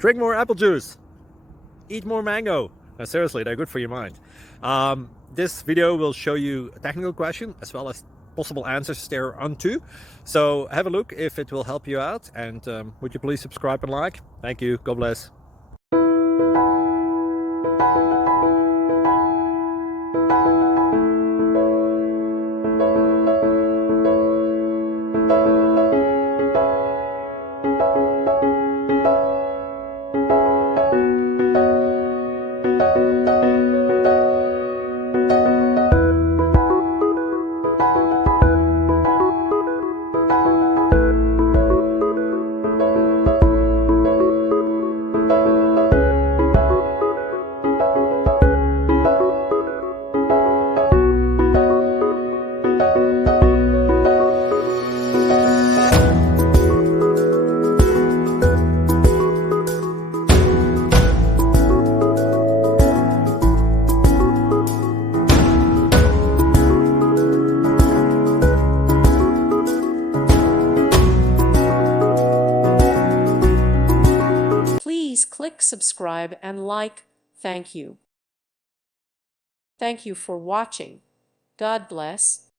Drink more apple juice. Eat more mango. No, seriously, they're good for your mind. This video will show you a technical question as well as possible answers thereunto. So have a look if it will help you out, and would you please subscribe and like? Thank you. God bless. Please click subscribe and like. Thank you. Thank you for watching. God bless.